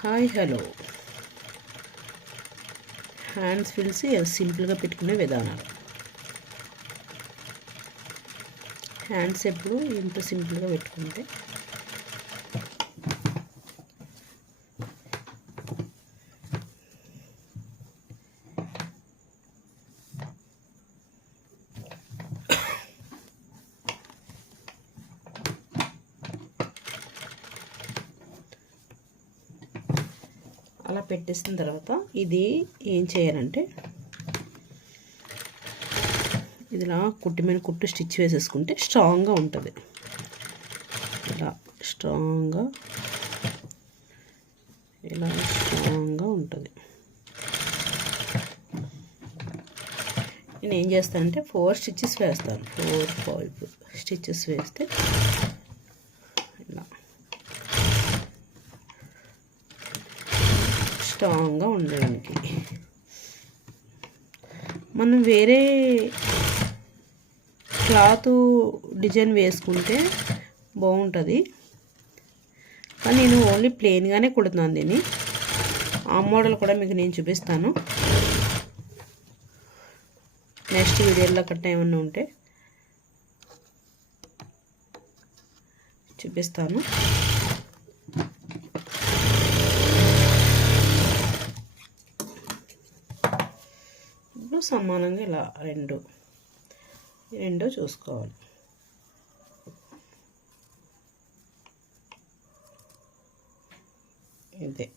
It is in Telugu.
Hi hello. హ్యాండ్స్ ఫిల్స్ సింపుల్గా పెట్టుకునే విధానాలు. హ్యాండ్స్ ఎప్పుడు ఇంత సింపుల్గా పెట్టుకుంటే అలా పెట్టేసిన తర్వాత ఇది ఏం చేయాలంటే ఇదిలా కుట్టు మీద కుట్టు స్టిచ్ వేసేసుకుంటే స్ట్రాంగ్గా ఉంటుంది. ఇలా స్ట్రాంగ్గా ఇలా స్ట్రాంగ్గా ఉంటుంది. నేను ఏం చేస్తానంటే ఫోర్ స్టిచ్చెస్ వేస్తాను. ఫోర్ ఫైవ్ స్టిచ్చెస్ వేస్తే స్ట్రాంగ్గా ఉండడానికి. మనం వేరే క్లాత్ డిజైన్ వేసుకుంటే బాగుంటుంది. కానీ నేను ఓన్లీ ప్లెయిన్గానే కుడుతున్నాను దీన్ని. ఆ మోడల్ కూడా మీకు నేను చూపిస్తాను. నెక్స్ట్ వీడియోలో కట్టా ఏమన్నా ఉంటే చూపిస్తాను. సమానంగా ఇలా రెండు. రెండు చూసుకోవాలి. ఇదే.